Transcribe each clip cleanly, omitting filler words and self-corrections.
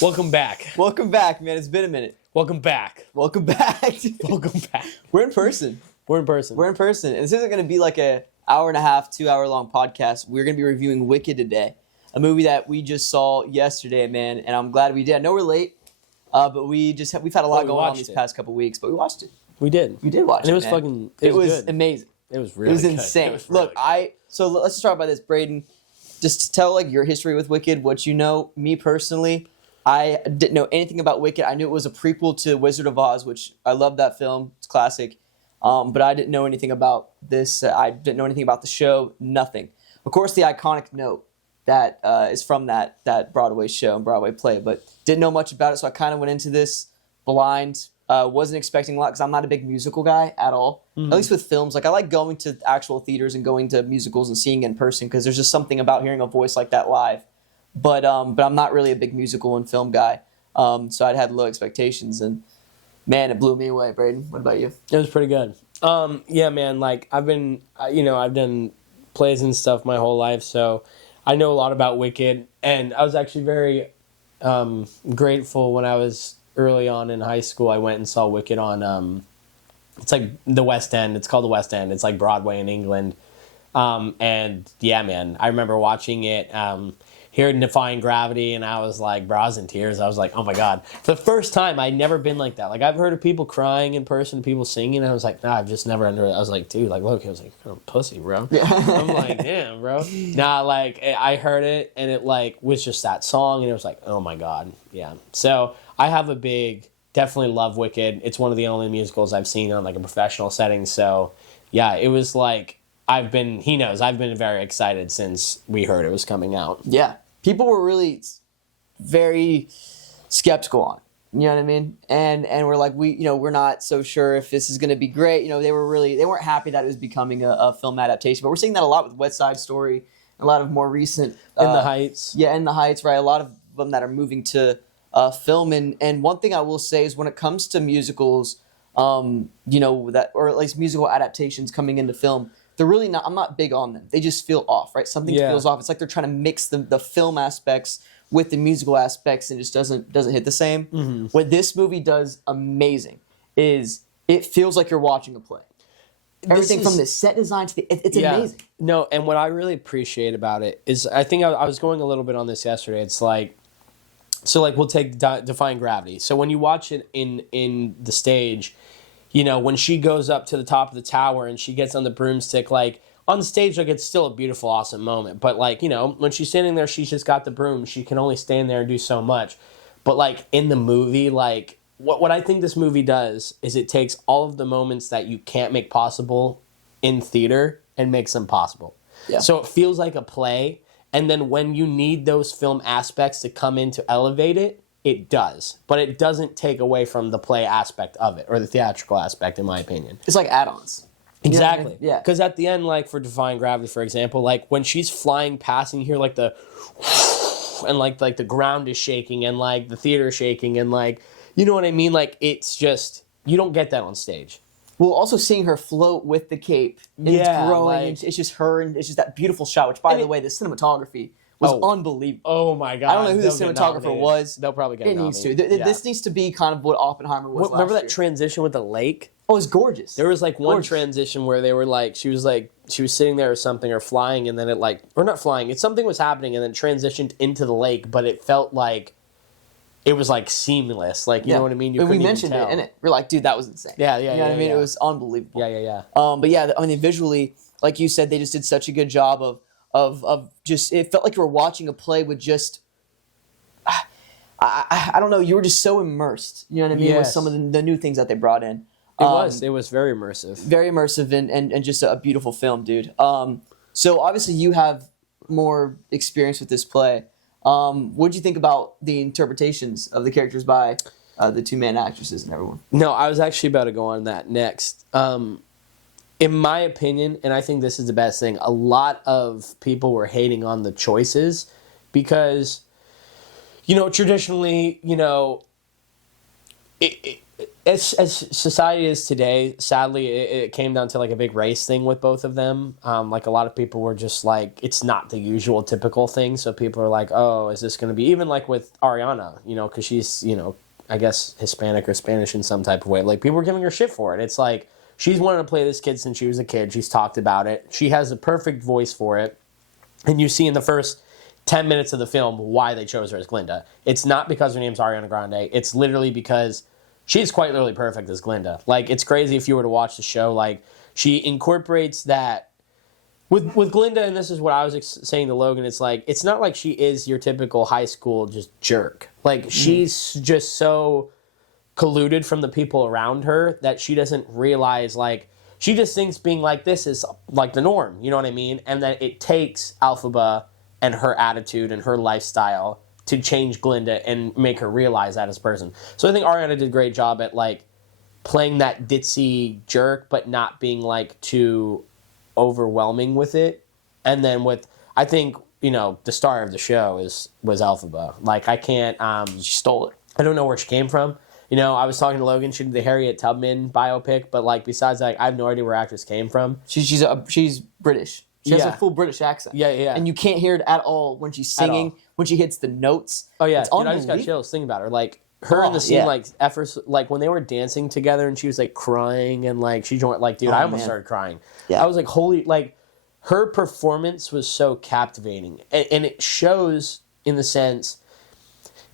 Welcome back. Welcome back, man. It's been a minute. Welcome back. Welcome back. Welcome back. We're in person. We're in person. We're in person. And this isn't going to be like a hour and a half, 2 hour long podcast. We're going to be reviewing Wicked today, a movie that we just saw yesterday, man. And I'm glad we did. I know we're late, but we've had a lot going on these past couple weeks, but we watched it. We did. We did watch it. And it was man. fucking. It was good. amazing. It was really. It was good. insane. It was really Look, good. so let's start by this, Brayden. Just to tell like your history with Wicked, what you know. Me personally, I didn't know anything about Wicked. I knew it was a prequel to Wizard of Oz, which I love that film. It's classic. But I didn't know anything about this. I didn't know anything about the show. Nothing. Of course, the iconic note that is from that Broadway show and Broadway play, but didn't know much about it. So I kind of went into this blind. Wasn't expecting a lot because I'm not a big musical guy at all. Mm-hmm. At least with films, like I like going to actual theaters and going to musicals and seeing it in person because there's just something about hearing a voice like that live. But I'm not really a big musical and film guy. So I'd had low expectations, and man, it blew me away. Brayden, what about you? It was pretty good. Yeah, man. Like I've done plays and stuff my whole life, so I know a lot about Wicked, and I was actually very grateful when I was early on in high school. I went and saw Wicked on it's like the West End. It's called the West End. It's like Broadway in England. And yeah, man, I remember watching it, hearing Defying Gravity, and I was like, bro, I was in tears. I was like, oh my God. For the first time, I'd never been like that. Like, I've heard of people crying in person, people singing, and I was like, nah, I've just never under it. I was like, dude, like, look, I was like, oh, pussy, bro. Yeah. I'm like, damn, bro. Nah, like, I heard it, and it, like, was just that song, and it was like, oh my God, yeah. So, I have definitely love Wicked. It's one of the only musicals I've seen on, like, a professional setting, so, yeah, it was like, he knows, I've been very excited since we heard it was coming out. Yeah. People were really very skeptical on it. You know what I mean? And we're like, we're not so sure if this is going to be great. You know, they weren't happy that it was becoming a film adaptation. But we're seeing that a lot with West Side Story, a lot of more recent. In the Heights. Yeah, In the Heights, right? A lot of them that are moving to film. And one thing I will say is when it comes to musicals, or at least musical adaptations coming into film, they're really not. I'm not big on them. They just feel off, right? Something feels off. It's like they're trying to mix the film aspects with the musical aspects, and it just doesn't hit the same. Mm-hmm. What this movie does amazing is it feels like you're watching a play. Everything from the set design to it's amazing. No, and what I really appreciate about it is I think I was going a little bit on this yesterday. It's like, so like we'll take Defying Gravity. So when you watch it in the stage, you know, when she goes up to the top of the tower and she gets on the broomstick, like, on the stage, like, it's still a beautiful, awesome moment. But, like, you know, when she's standing there, she's just got the broom. She can only stand there and do so much. But, like, in the movie, like, what I think this movie does is it takes all of the moments that you can't make possible in theater and makes them possible. Yeah. So it feels like a play. And then when you need those film aspects to come in to elevate it, it does, but it doesn't take away from the play aspect of it, or the theatrical aspect, in my opinion. It's like add-ons. Exactly. You know what I mean? Yeah. Because at the end, like, for Defying Gravity, for example, like, when she's flying past and you hear, like, the and, like the ground is shaking and, like, the theater is shaking and, like, you know what I mean? Like, it's just, you don't get that on stage. Well, also seeing her float with the cape, and it's growing, and it's just her, and it's just that beautiful shot, which, by the way, the cinematography was unbelievable. Oh my God. I don't know who the cinematographer was. They'll probably get nominated. It needs to. This needs to be kind of what Oppenheimer was last Remember that year. transition with the lake? Oh, it was gorgeous. There was like one transition where they were like, she was sitting there or something, or flying, and then it like, or not flying, something was happening and then transitioned into the lake, but it felt like it was like seamless. Like, you know what I mean? We mentioned it in it. We're like, dude, that was insane. Yeah. You know what I mean? It was unbelievable. Yeah. But yeah, I mean, visually, like you said, they just did such a good job of just, it felt like you were watching a play with just, I don't know, you were just so immersed, you know what I mean, with some of the new things that they brought in. It was very immersive. Very immersive and just a beautiful film, dude. So obviously you have more experience with this play. What did you think about the interpretations of the characters by the two main actresses and everyone? No, I was actually about to go on that next. In my opinion, and I think this is the best thing, a lot of people were hating on the choices because, you know, traditionally, you know, as society is today, sadly, it came down to like a big race thing with both of them. Like a lot of people were just like, it's not the usual typical thing. So people are like, oh, is this going to be, even like with Ariana, you know, because she's, you know, I guess Hispanic or Spanish in some type of way. Like people were giving her shit for it. It's like, she's wanted to play this kid since she was a kid. She's talked about it. She has a perfect voice for it. And you see in the first 10 minutes of the film why they chose her as Glinda. It's not because her name's Ariana Grande. It's literally because she's quite literally perfect as Glinda. Like, it's crazy if you were to watch the show. Like, she incorporates that with Glinda, and this is what I was saying to Logan. It's like, it's not like she is your typical high school just jerk. Like, she's just so colluded from the people around her that she doesn't realize, like, she just thinks being like this is like the norm. You know what I mean? And that it takes Alphaba and her attitude and her lifestyle to change Glinda and make her realize that as a person. So I think Ariana did a great job at like playing that ditzy jerk, but not being like too overwhelming with it. And then with, I think, you know, the star of the show was Alphaba. Like I can't, She stole it. I don't know where she came from. You know, I was talking to Logan, she did the Harriet Tubman biopic, but like besides that, I have no idea where actress came from. She's British. She has a full British accent. Yeah. And you can't hear it at all when she's singing, when she hits the notes. Oh yeah, it's dude, I just got chills thinking about her. Like her in the scene, like efforts, like when they were dancing together and she was like crying and like she joined, like dude, I almost started crying. Yeah, I was like, holy, like her performance was so captivating, and it shows in the sense.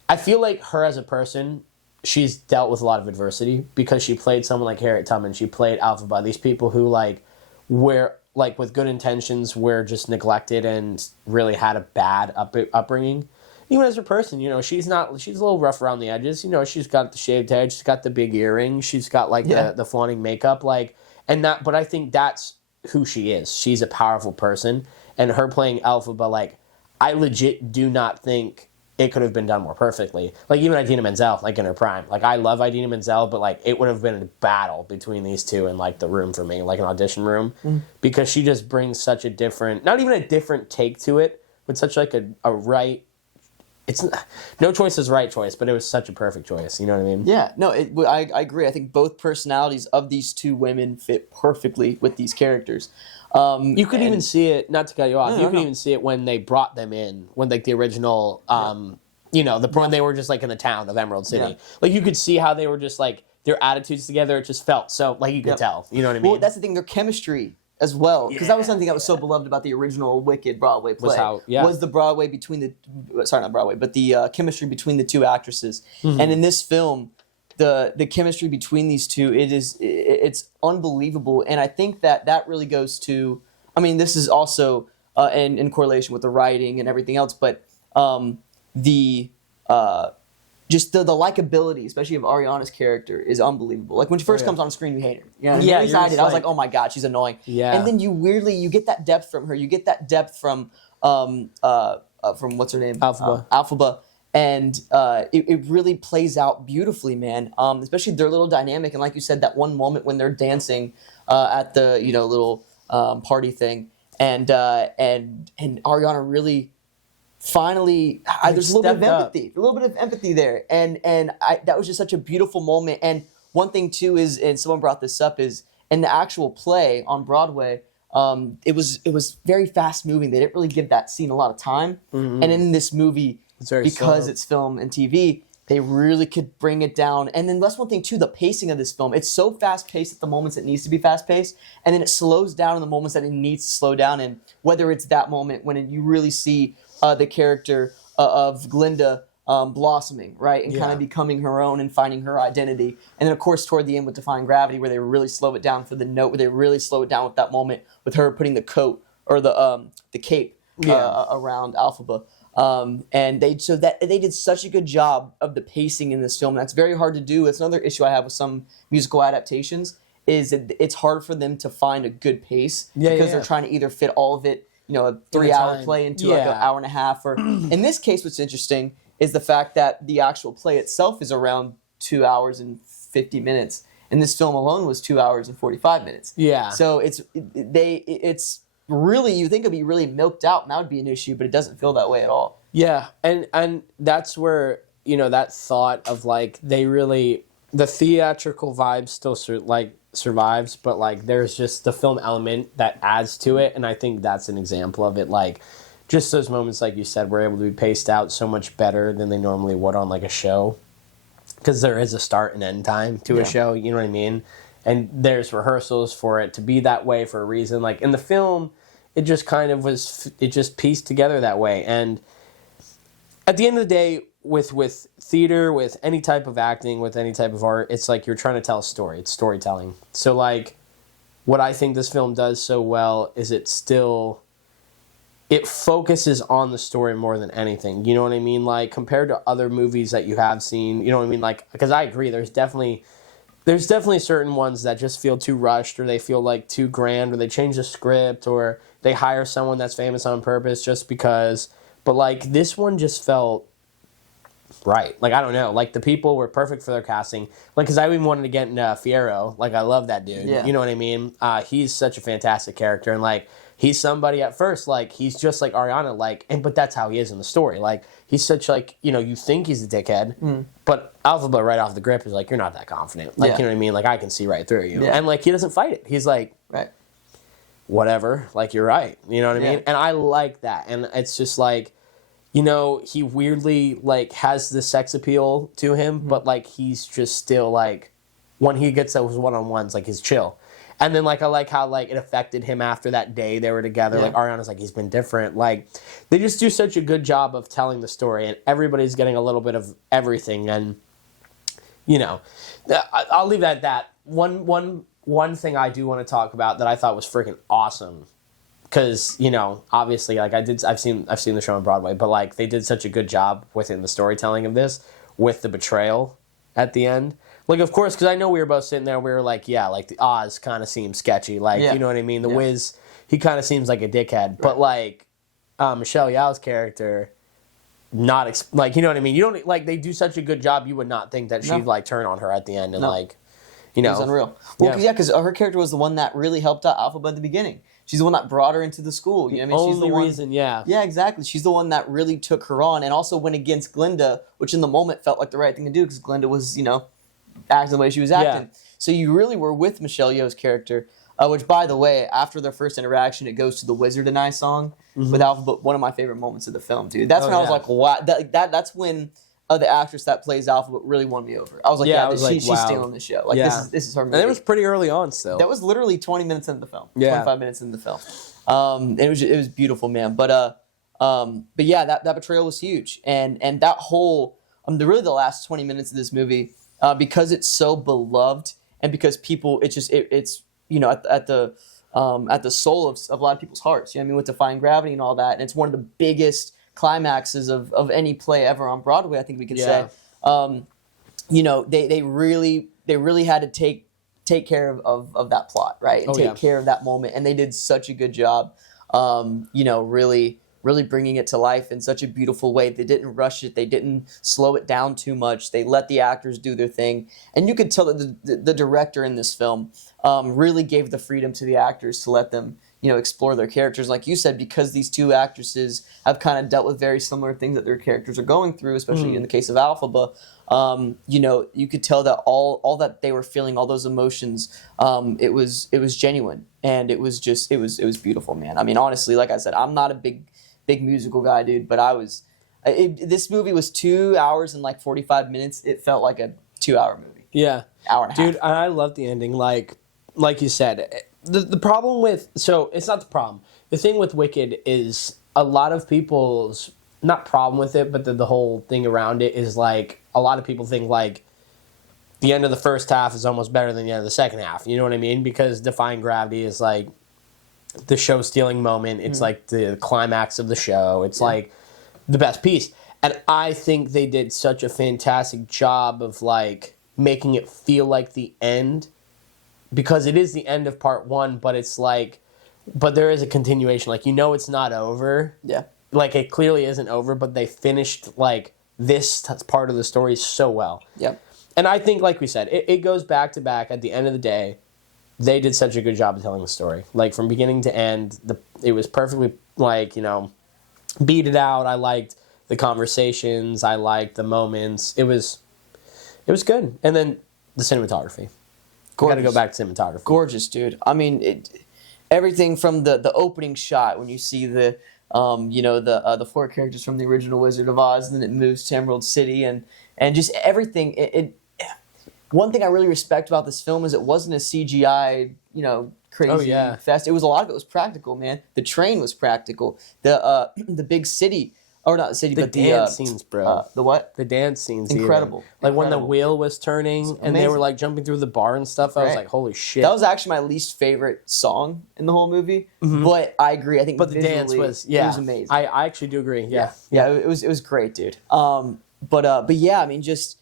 I feel like her as a person, she's dealt with a lot of adversity because she played someone like Harriet Tubman. She played Alphaba. These people who like were like with good intentions were just neglected and really had a bad upbringing. Even as a person, you know, she's a little rough around the edges. You know, she's got the shaved head, she's got the big earrings, she's got like the flaunting makeup, like, and that. But I think that's who she is. She's a powerful person, and her playing Alphaba, like, I legit do not think it could have been done more perfectly. Like, even Idina Menzel, like, in her prime. Like, I love Idina Menzel, but, like, it would have been a battle between these two in, like, the room for me, like an audition room. Because she just brings such a different, not even a different take to it, but such, like, a right, it's, no choice is right choice, but it was such a perfect choice. You know what I mean? Yeah, no, I agree. I think both personalities of these two women fit perfectly with these characters. You could even see it, not to cut you off, you could even see it when they brought them in, when like the original, you know, when they were just like in the town of Emerald City. Yeah. Like you could see how they were just like, their attitudes together, it just felt so, like you could tell, you know what I mean? Well, that's the thing, their chemistry as well, because that was something that was so beloved about the original Wicked Broadway play, was the Broadway between the, sorry, not Broadway, but the chemistry between the two actresses. And in this film, the chemistry between these two, it's unbelievable, and I think that really goes to, I mean, this is also in correlation with the writing and everything else, but just the likability, especially of Ariana's character, is unbelievable. Like when she first comes on screen, you hate her. You know, you're excited. I was like, oh my god, she's annoying. Yeah. And then you get that depth from her. You get that depth from what's her name, Alphaba. And it really plays out beautifully, man. Especially their little dynamic, and like you said, that one moment when they're dancing at the little party thing, and Ariana really finally there's a little bit of empathy there, and that was just such a beautiful moment. And one thing too is, and someone brought this up, is in the actual play on Broadway, it was very fast moving. They didn't really give that scene a lot of time, and in this movie, because it's film and TV, they really could bring it down. And then that's one thing too, the pacing of this film. It's so fast paced at the moments it needs to be fast paced, and then it slows down in the moments that it needs to slow down in. Whether it's that moment when you really see the character of Glinda blossoming, right, and kind of becoming her own and finding her identity. And then of course toward the end with Defying Gravity, where they really slow it down for the note, where they really slow it down with that moment with her putting the coat or the cape around Alphaba. And they did such a good job of the pacing in this film. That's very hard to do. It's another issue I have with some musical adaptations, is that it's hard for them to find a good pace because they're trying to either fit all of it, a 3-hour play into like an hour and a half. Or in this case, what's interesting is the fact that the actual play itself is around 2 hours and 50 minutes, and this film alone was 2 hours and 45 minutes. Yeah. So it's really, you think it'd be really milked out, and that would be an issue, but it doesn't feel that way at all. Yeah, and that's where, that thought of like, they really, the theatrical vibe still survives, but like there's just the film element that adds to it, and I think that's an example of it. Like just those moments, like you said, were able to be paced out so much better than they normally would on like a show, because there is a start and end time to a show. You know what I mean? And there's rehearsals for it to be that way for a reason. Like in the film, it just kind of was. It just pieced together that way, and at the end of the day, with theater, with any type of acting, with any type of art, it's like you're trying to tell a story. It's storytelling. So like what I think this film does so well is it focuses on the story more than anything. You know what I mean? Like compared to other movies that you have seen, you know what I mean? Like, because I agree, there's definitely certain ones that just feel too rushed, or they feel like too grand, or they change the script, or they hire someone that's famous on purpose just because. But like this one just felt right. Like, I don't know. Like, the people were perfect for their casting. Like, because I even wanted to get into Fierro. Like, I love that dude. Yeah. You know what I mean? He's such a fantastic character. And, like, he's somebody at first, like, he's just like Ariana. Like, but that's how he is in the story. Like, he's such, like, you know, you think he's a dickhead. But Alphaba right off the grip is like, you're not that confident. Like, you know what I mean? Like, I can see right through you. And, like, he doesn't fight it. He's like, whatever. Like, you're right. You know what I mean? And I like that. And it's just like, you know, he weirdly, like, has the sex appeal to him, but, like, he's just still, like, when he gets those one-on-ones, like, he's chill. And then, like, I like how, like, it affected him after that day they were together. Like, Ariana's like, he's been different. Like, they just do such a good job of telling the story, and everybody's getting a little bit of everything. And, you know, I'll leave it at that. One thing I do want to talk about that I thought was freaking awesome, because, you know, obviously, like, I've seen the show on Broadway, but, like, they did such a good job within the storytelling of this, with the betrayal at the end. Like, of course, because I know we were both sitting there, we were like, yeah, like, the Oz kind of seems sketchy. Like, you know what I mean? The Wiz, he kind of seems like a dickhead. Right. But, like, Michelle Yeoh's character, like, you know what I mean? You don't, like, they do such a good job, you would not think that she'd, like, turn on her at the end and, like, you know. It was unreal. Well, because her character was the one that really helped out Alphaba at the beginning. She's the one that brought her into the school. You know what I mean? She's the one, reason, yeah. Yeah, exactly. She's the one that really took her on, and also went against Glinda, which in the moment felt like the right thing to do, because Glinda was, you know, acting the way she was acting. Yeah. So you really were with Michelle Yeoh's character, which, by the way, after their first interaction, it goes to the Wizard and I song with Alphaba, one of my favorite moments of the film, dude. That's when I was like, wow. That's when the actress that plays Alphaba really won me over. I was like, she's stealing the show. Like, this is her movie. And it was pretty early on still. That was literally 20 minutes into the film. 25 minutes into the film. It was beautiful, man. But yeah, that betrayal was huge. And that whole, really the last 20 minutes of this movie, because it's so beloved, and because people, it's you know, at the soul of a lot of people's hearts. You know what I mean? With Defying Gravity and all that. And it's one of the biggest climaxes of any play ever on Broadway, I think we can say. You know, they really had to take care of that plot, right? And take care of that moment. And they did such a good job, you know, really bringing it to life in such a beautiful way. They didn't rush it. They didn't slow it down too much. They let the actors do their thing. And you could tell that the director in this film really gave the freedom to the actors to let them, you know, explore their characters. Like you said, because these two actresses have kind of dealt with very similar things that their characters are going through, especially in the case of Alphaba, you know, you could tell that all that they were feeling, all those emotions, it was genuine. And it was beautiful, man. I mean, honestly, like I said, I'm not a big musical guy, dude, but this movie was 2 hours and like 45 minutes. It felt like a 2-hour movie. Yeah. Hour and a half. Dude, I love the ending. Like you said, the problem with, so it's not the problem. The thing with Wicked is a lot of people's, not problem with it, but the whole thing around it is like, a lot of people think like the end of the first half is almost better than the end of the second half. You know what I mean? Because Defying Gravity is like the show stealing moment. It's like the climax of the show. It's like the best piece. And I think they did such a fantastic job of like making it feel like the end, because it is the end of part one, but it's like, but there is a continuation. Like, you know, it's not over. Yeah. Like, it clearly isn't over, but they finished like this part of the story so well. Yep. And I think, like we said, it goes back to back. At the end of the day, they did such a good job of telling the story. Like, from beginning to end, it was perfectly, like, you know, beat it out. I liked the conversations. I liked the moments. It was good. And then The cinematography. Got Gorgeous. to go back to cinematography. Gorgeous, dude. I mean, everything from the opening shot when you see the the four characters from the original Wizard of Oz, and then it moves to Emerald City, and just everything. One thing I really respect about this film is it wasn't a CGI, crazy fest. It was, a lot of it was practical, man. The train was practical. The big city, or not the city, but the dance scenes, bro. The what? The dance scenes, incredible. Like when the wheel was turning and they were like jumping through the bar and stuff. I was like, holy shit. That was actually my least favorite song in the whole movie. But I agree. I think, but the dance was it was amazing. I actually do agree. Yeah. It was great, dude. But yeah, I mean, just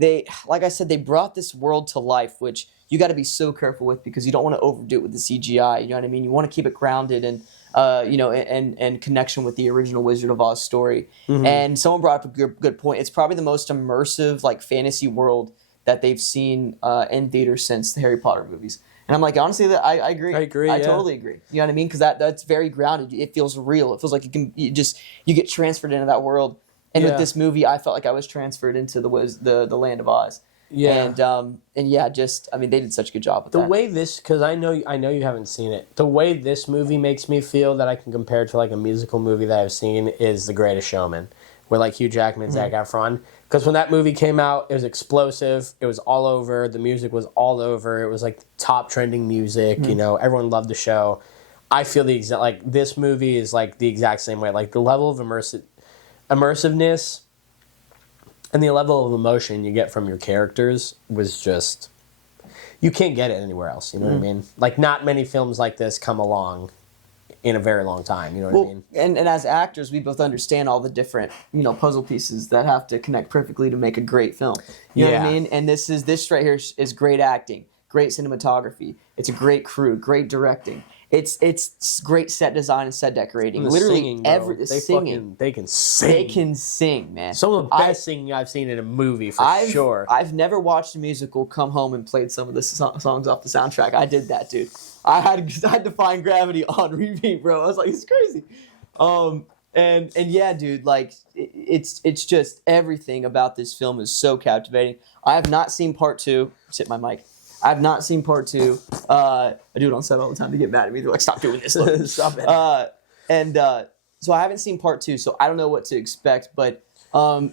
like I said, they brought this world to life, which you got to be so careful with because you don't want to overdo it with the CGI. You know what I mean? You want to keep it grounded and and connection with the original Wizard of Oz story. And someone brought up a good point. It's probably the most immersive like fantasy world that they've seen in theaters since the Harry Potter movies. And I'm like, honestly, that I agree. I agree. I totally agree. You know what I mean? Because that's very grounded. It feels real. It feels like you get transferred into that world. And with this movie, I felt like I was transferred into the land of Oz. Yeah. And yeah, just, I mean, they did such a good job with that. The way this, because I know you haven't seen it. The way this movie makes me feel that I can compare it to like a musical movie that I've seen is The Greatest Showman, with like Hugh Jackman, Zac Efron. Because when that movie came out, it was explosive. It was all over. The music was all over. It was like top trending music. Everyone loved the show. I feel the exact like this movie is like the exact same way. Like the level of immersiveness. And the level of emotion you get from your characters was just... You can't get it anywhere else, you know what I mean? Like, not many films like this come along in a very long time, you know what I mean? And as actors, we both understand all the different, puzzle pieces that have to connect perfectly to make a great film. You know what I mean? And this right here is great acting, great cinematography. It's a great crew, great directing. It's great set design and set decorating. And literally singing, singing. They can sing. They can sing, man. Some of the best singing I've seen in a movie, sure. I've never watched a musical, come home and played some of the songs off the soundtrack. I did that, dude. I had Defying Gravity on repeat, bro. I was like, it's crazy. And yeah, dude, like it's just everything about this film is so captivating. I have not seen part 2. Hit my mic. I have not seen part 2. I do it on set all the time to get mad at me. They're like, stop doing this. Stop it. So I haven't seen part 2, so I don't know what to expect. But I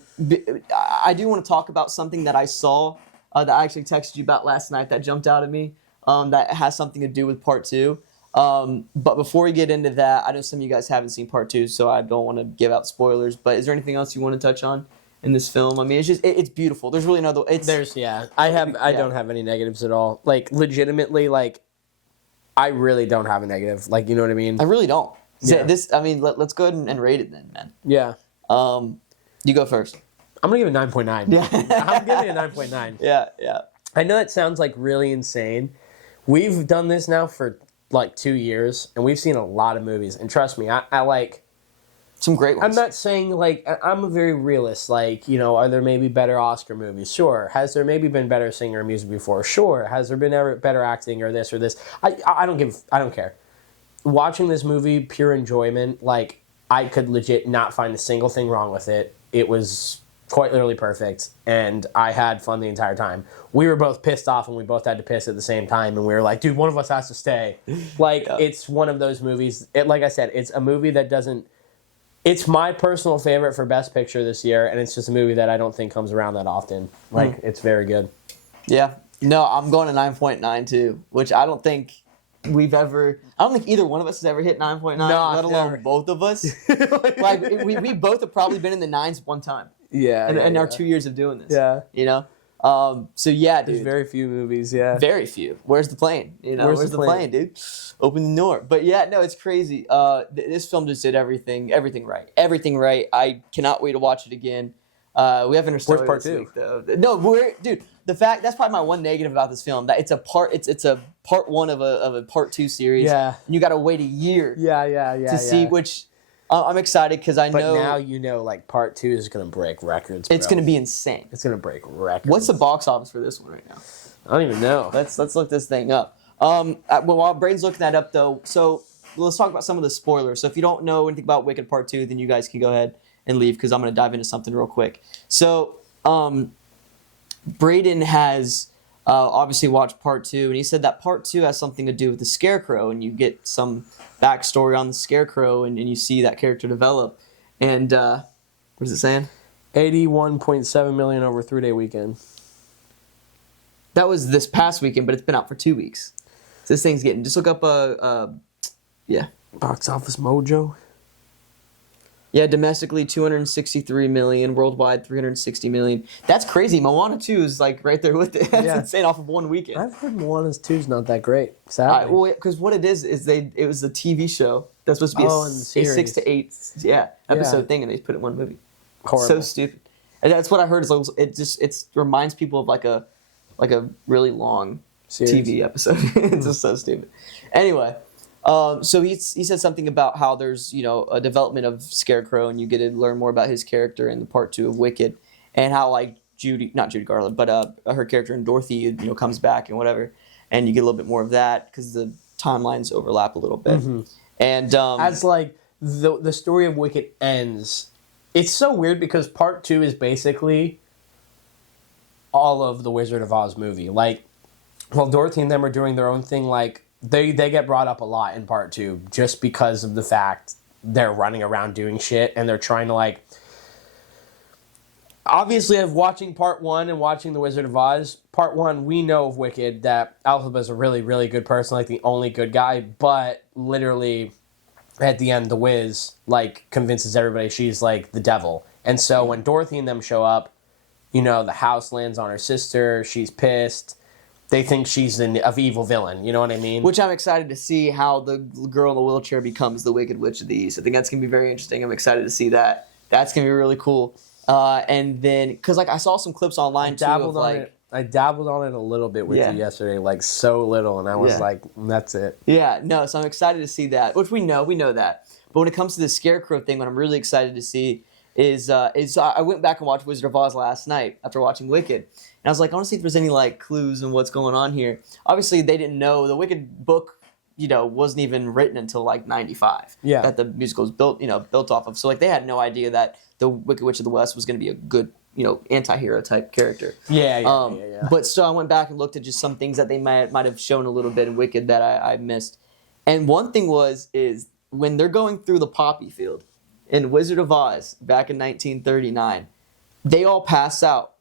do want to talk about something that I saw that I actually texted you about last night that jumped out at me that has something to do with part 2. But before we get into that, I know some of you guys haven't seen part 2, so I don't want to give out spoilers. But is there anything else you want to touch on in this film? I mean, it's just it's beautiful. There's really no other. I don't have any negatives at all. Like legitimately, like I really don't have a negative. Like, you know what I mean? I really don't. Yeah. Let's go ahead and rate it then, man. Yeah. You go first. I'm gonna give it 9.9. Yeah. I'm giving it a 9.9. Yeah. I know that sounds like really insane. We've done this now for like 2 years, and we've seen a lot of movies. And trust me, I like some great ones. I'm not saying, like, I'm a very realist. Like, are there maybe better Oscar movies? Sure. Has there maybe been better singer or music before? Sure. Has there been ever better acting or this or this? I don't care. Watching this movie, pure enjoyment. Like, I could legit not find a single thing wrong with it. It was quite literally perfect, and I had fun the entire time. We were both pissed off, and we both had to piss at the same time, and we were like, dude, one of us has to stay. Like, It's one of those movies. Like I said, it's a movie that doesn't... It's my personal favorite for Best Picture this year, and it's just a movie that I don't think comes around that often. Like, It's very good. Yeah. No, I'm going to 9.9 too, which I don't think we've ever... I don't think either one of us has ever hit 9.9, let alone both of us. Like, we both have probably been in the 9s one time. Yeah. In our 2 years of doing this. Yeah. So yeah, dude. There's very few movies, yeah. Very few. Where's the plane? Where's the plane, dude? Open the door. But yeah, no, it's crazy. This film just did everything right. Everything right. I cannot wait to watch it again. We have Interstellar. Where's part 2? Though. No, dude. The fact that's probably my one negative about this film, that it's a part 1 of a part 2 series. Yeah. And you got to wait a year. To see, which I'm excited because I know. But now like part 2 is gonna break records. Bro. It's gonna be insane. It's gonna break records. What's the box office for this one right now? I don't even know. Let's look this thing up. Well, while Brayden's looking that up though, so let's talk about some of the spoilers. So if you don't know anything about Wicked Part 2, then you guys can go ahead and leave because I'm gonna dive into something real quick. So Brayden has obviously watched part 2, and he said that part 2 has something to do with the Scarecrow, and you get some backstory on the Scarecrow, and you see that character develop. And what is it saying? 81.7 million over a 3-day weekend. That was this past weekend, but it's been out for 2 weeks. So this thing's getting. Just look up Box Office Mojo. Yeah, domestically 263 million, worldwide 360 million. That's crazy. Moana 2 is like right there with it. That's insane off of one weekend. I've heard Moana 2 is not that great. Sadly. Well, because what it is it was a TV show that's supposed to be a 6 to 8 episode thing, and they put it in one movie. Horrible. So stupid. And that's what I heard. Is it reminds people of like a really long TV episode. It's just so stupid. Anyway. So he said something about how there's a development of Scarecrow, and you get to learn more about his character in the part 2 of Wicked, and how like not Judy Garland, but her character in Dorothy comes back and whatever, and you get a little bit more of that because the timelines overlap a little bit. Mm-hmm. And as like the story of Wicked ends, it's so weird because part 2 is basically all of the Wizard of Oz movie. Like, while Dorothy and them are doing their own thing, like. They get brought up a lot in part 2 just because of the fact they're running around doing shit and they're trying to like. Obviously, of watching part 1 and watching The Wizard of Oz, part 1 we know of Wicked that Elphaba's a really, really good person, like the only good guy, but literally at the end the Wiz like convinces everybody she's like the devil. And so when Dorothy and them show up, the house lands on her sister, she's pissed. They think she's an evil villain. You know what I mean? Which I'm excited to see how the girl in the wheelchair becomes the Wicked Witch of the East. I think that's going to be very interesting. I'm excited to see that. That's going to be really cool. And then, because like I saw some clips online too of like... I dabbled on it a little bit with you yesterday, like so little, and I was like, that's it. Yeah, no, so I'm excited to see that, which we know that. But when it comes to the Scarecrow thing, what I'm really excited to see is I went back and watched Wizard of Oz last night after watching Wicked. And I was like, I want to see if there's any like clues in what's going on here. Obviously, they didn't know the Wicked book, wasn't even written until like '95. Yeah. That the musical was built off of. So like they had no idea that the Wicked Witch of the West was going to be a good, anti-hero type character. Yeah. But so I went back and looked at just some things that they might have shown a little bit in Wicked that I missed. And one thing is when they're going through the poppy field in Wizard of Oz back in 1939, they all pass out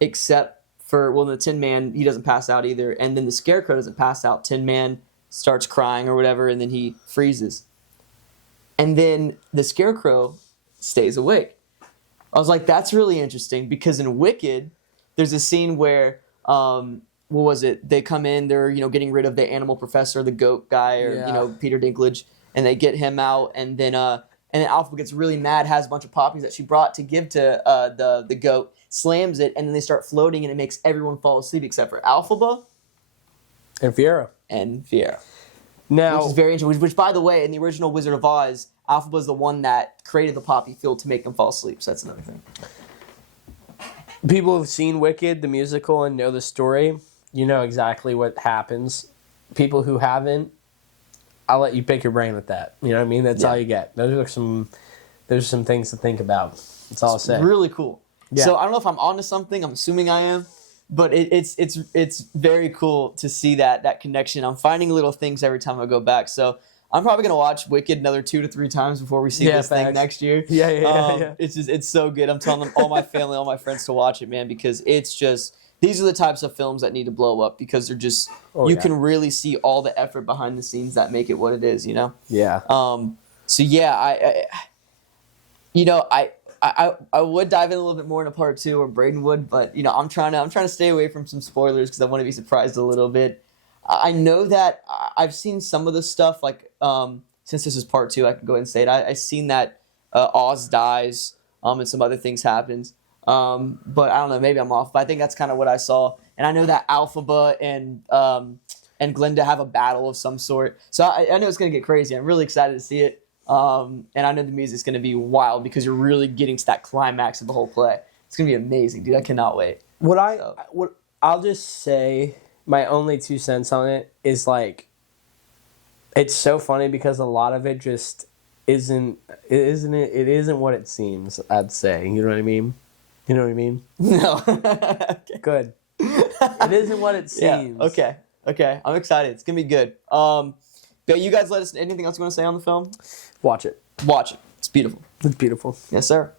except for, the Tin Man, he doesn't pass out either. And then the Scarecrow doesn't pass out. Tin Man starts crying or whatever, and then he freezes. And then the Scarecrow stays awake. I was like, that's really interesting, because in Wicked, there's a scene where, they come in, they're, getting rid of the animal professor, the goat guy, or, Peter Dinklage, and they get him out, and then Alpha gets really mad, has a bunch of poppies that she brought to give to the goat, slams it, and then they start floating, and it makes everyone fall asleep except for Alphaba and Fiera. Now, which is very interesting. Which, by the way, in the original Wizard of Oz, Alphaba is the one that created the poppy field to make them fall asleep. So that's another thing. People who've seen Wicked, the musical, and know the story, you know exactly what happens. People who haven't, I'll let you pick your brain with that. You know what I mean? That's all you get. Those are some things to think about. That's all I'll say. Really cool. Yeah. So I don't know if I'm onto something. I'm assuming I am, but it's very cool to see that connection. I'm finding little things every time I go back. So I'm probably gonna watch Wicked another 2 to 3 times before we see this thing next year. Yeah. It's so good. I'm telling all my family, all my friends to watch it, man, because it's just these are the types of films that need to blow up because they're just can really see all the effort behind the scenes that make it what it is. Yeah. So yeah, I would dive in a little bit more into part 2, or Brayden would, but I'm trying to stay away from some spoilers because I want to be surprised a little bit. I know that I've seen some of the stuff, like since this is part 2, I can go ahead and say it. I've seen that Oz dies and some other things happens, but I don't know, maybe I'm off. But I think that's kind of what I saw, and I know that Alphaba and Glinda have a battle of some sort. So I know it's gonna get crazy. I'm really excited to see it. And I know the music's going to be wild because you're really getting to that climax of the whole play. It's going to be amazing, dude. I cannot wait. I'll just say my only 2 cents on it is like, it's so funny because a lot of it just isn't what it seems, I'd say. You know what I mean? No. Good. It isn't what it seems. Yeah. Okay. I'm excited. It's gonna be good. But you guys let us. Anything else you want to say on the film? Watch it. Watch it. It's beautiful. It's beautiful. Yes, sir.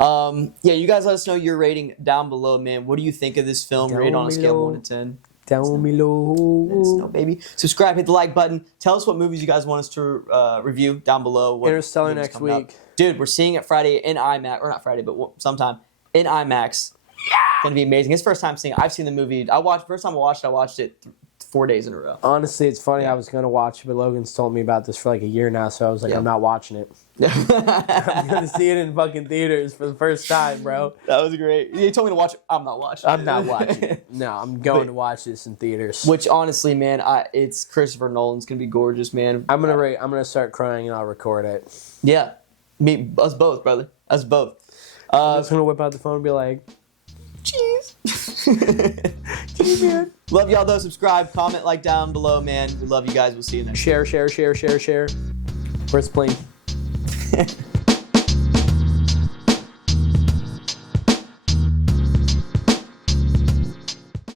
Yeah, you guys let us know your rating down below, man. What do you think of this film? Rate on a scale of 1 to 10. Down below. Let us know, baby. Subscribe, hit the like button. Tell us what movies you guys want us to review down below. What Interstellar movies next coming up. week. Dude, we're seeing it Friday in IMAX, or not Friday, but sometime in IMAX. It's gonna be amazing. It's first time seeing it. I've seen the movie. First time I watched it 4 days in a row. Honestly, it's funny. I was going to watch it, but Logan's told me about this for like a year now, so I was like, I'm not watching it. I'm going to see it in fucking theaters for the first time, bro. That was great. You told me to watch it. I'm not watching it. I'm not watching it. No, I'm going to watch this in theaters. Which, honestly, man, it's Christopher Nolan's going to be gorgeous, man. I'm gonna start crying and I'll record it. Yeah. Us both, brother. Us both. I'm just going to whip out the phone and be like, cheese. Cheese, man. Love y'all, though. Subscribe, comment, like down below, man. We love you guys. We'll see you next time. share. Where's Spling?